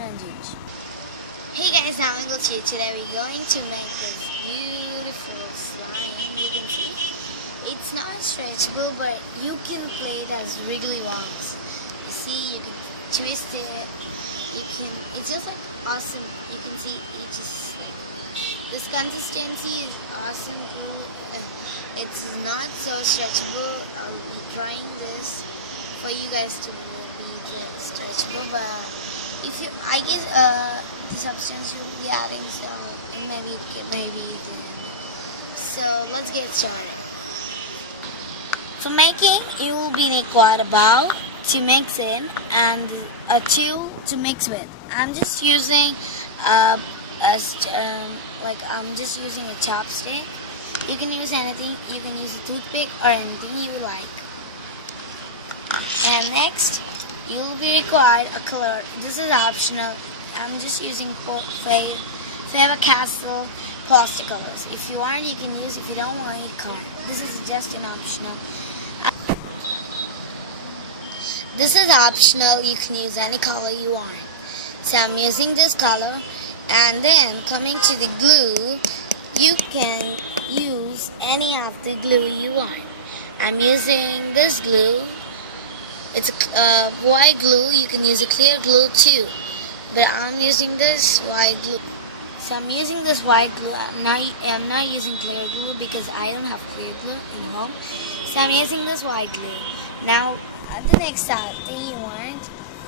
Hey guys, how are you? Today we're going to make this beautiful slime. You can see it's not stretchable, but you can play it as wriggly worms. You see, you can twist it. It's just like awesome. You can see it just like this consistency is awesome. It's not so stretchable. I'll be trying this for you guys to be stretchable, but if you, I guess the substance you'll be adding, so maybe then. So let's get started. For making, you will be required a bowl to mix in and a tool to mix with. I'm just using I'm just using a chopstick. You can use anything. You can use a toothpick or anything you like. And next, you will be required a color. This is optional. I'm just using Faber-Castell plastic colors. If you want, you can use. If you don't want, you can't. This is just an optional. This is optional. You can use any color you want. So I'm using this color. And then coming to the glue, you can use any of the glue you want. I'm using this glue. It's a white glue. You can use a clear glue too, but I'm using this white glue. So I'm using this white glue. I'm not using clear glue because I don't have clear glue in home. So I'm using this white glue. Now, the next thing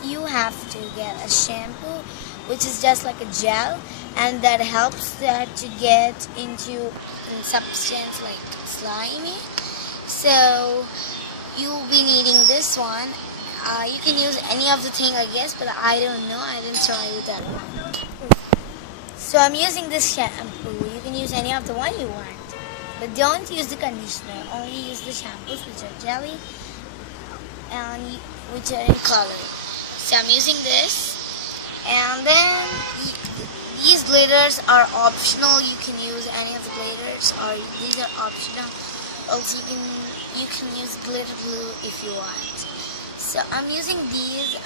you have to get a shampoo, which is just like a gel, and that helps that to get into substance like slimy. So you'll be needing this one. You can use any of the thing, I guess, but I don't know. I didn't try with that one. So I'm using this shampoo. You can use any of the one you want, but don't use the conditioner. Only use the shampoos which are jelly and which are in color. So I'm using this, and then these glitters are optional. You can use any of the glitters, or these are optional. Also, you can use glitter glue if you want. So I'm using these.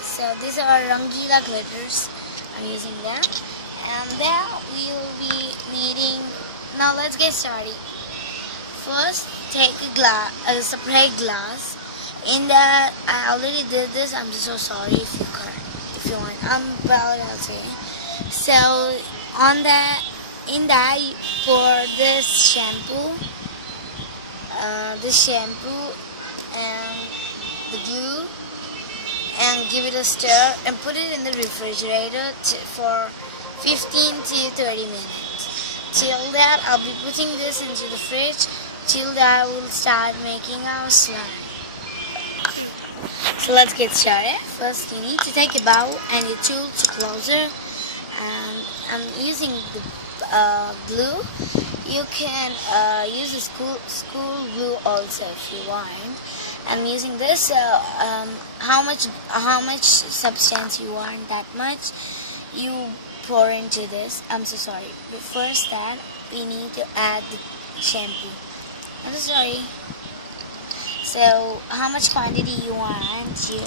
So these are Rangila glitters. I'm using them, and then we will be needing. Now let's get started. First, take a separate glass. In that, I already did this. I'm so sorry if you can't. If you want, well, I'll say. So in that, pour this shampoo and the glue, and give it a stir and put it in the refrigerator for 15 to 30 minutes. Till that, I'll be putting this into the fridge. Till that, we'll start making our slime. So let's get started. First, you need to take a bowl and your tool to closer. And I'm using the glue. You can use a school glue also if you want. I'm using this. How much substance you want, that much you pour into this. I'm so sorry. But first that we need to add the shampoo. I'm so sorry. So how much quantity you want your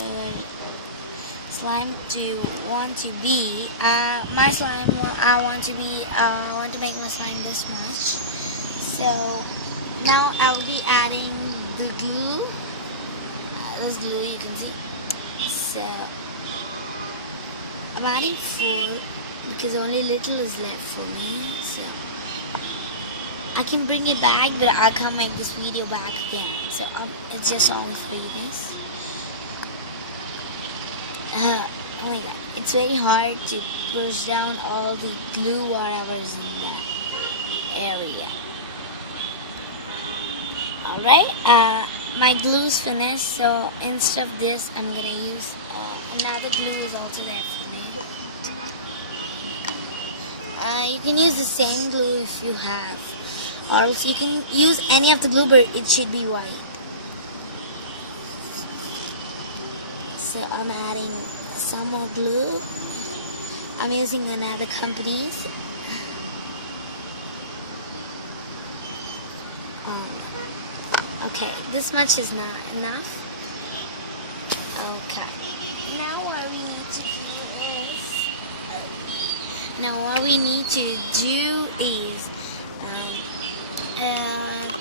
slime to be? My slime, I want to make my slime this much. So now I'll be adding the glue. This glue you can see. So I'm adding full because only little is left for me. So I can bring it back, but I can't make this video back again. So it's just only for you guys. Oh my god, it's very hard to push down all the glue whatever is in that area. Alright, my glue is finished, so instead of this I'm gonna use another glue is also there for me. You can use the same glue if you have, or else you can use any of the glue, but it should be white. So I'm adding some more glue. I'm using another company's. Okay, this much is not enough. Okay, now what we need to do Now what we need to do is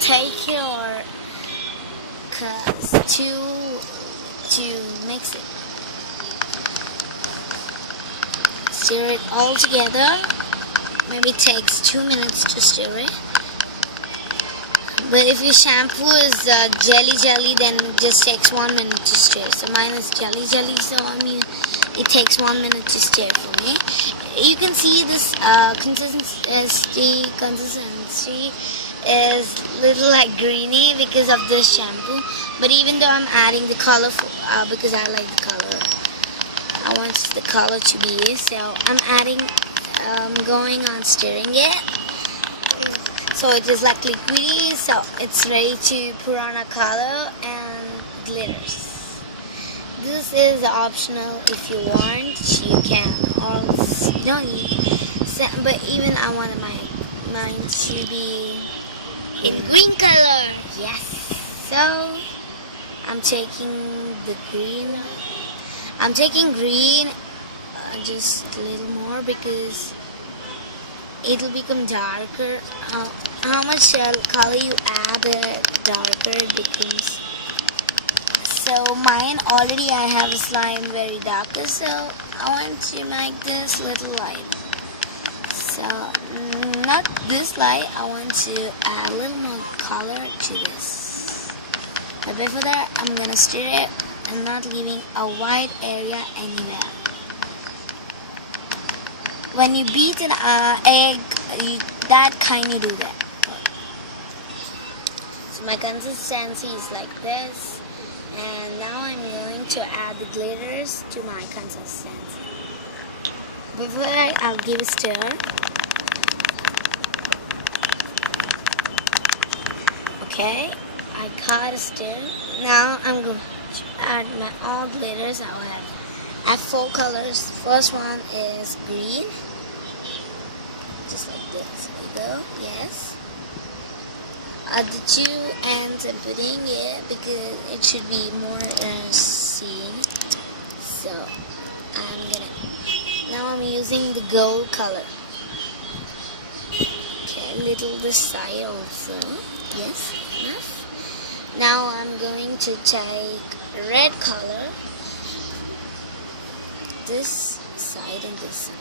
take your cups to mix it. Stir it all together. Maybe it takes 2 minutes to stir it. But if your shampoo is jelly, then it just takes 1 minute to stir. So mine is jelly, so it takes 1 minute to stir for me. You can see this consistency is little like greeny because of this shampoo. But even though I'm adding the color because I like the color, I want the color to be. So I'm adding, going on stirring it. So it is like liquidy, so it's ready to put on a color and glitters. This is optional. If you want, you can, or don't need. So, but even I want mine to be in green color. Yes. So I'm taking the green. I'm taking green just a little more because it'll become darker. How much color you add, the darker it becomes. So mine already I have a slime very darker, so I want to make this little light. So not this light, I want to add a little more color to this. But before that, I'm gonna stir it. I'm not leaving a white area anywhere. When you beat an egg, that kind of do that. So my consistency is like this, and now I'm going to add the glitters to my consistency. Before that, I'll give a stir. Okay, I got a stir. Now I'm going to add my all glitters. I have 4 colors. First one is green. Just like this. There you go. Yes. At the 2 ends I'm putting it because it should be more seen. So now I'm using the gold color. Okay, little this side also. Yes, enough. Now I'm going to take red color. This side and this side.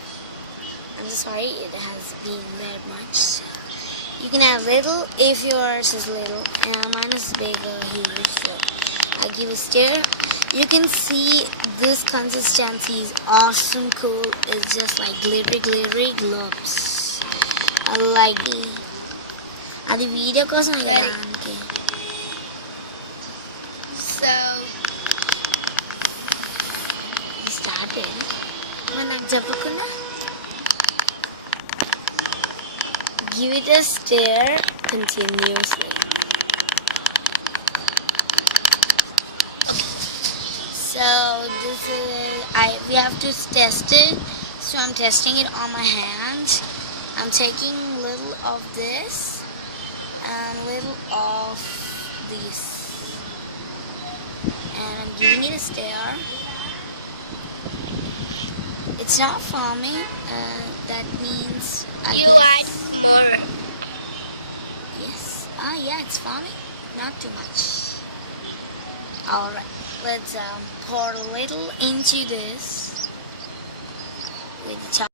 I'm sorry, it has been very much. You can add little if yours is little, and mine is big or huge. So I give a stir. You can see this consistency is awesome cool. It's just like glittery globes. I like it. Adi video kosam idadaniki. So we started. Manak japakunda. Give it a stir continuously. So this is we have to test it. So I'm testing it on my hand. I'm taking little of this and little of this, and I'm giving it a stir. It's not foaming. That means I guess more. Yes. Yeah, it's foaming. Not too much. Alright. Let's pour a little into this with the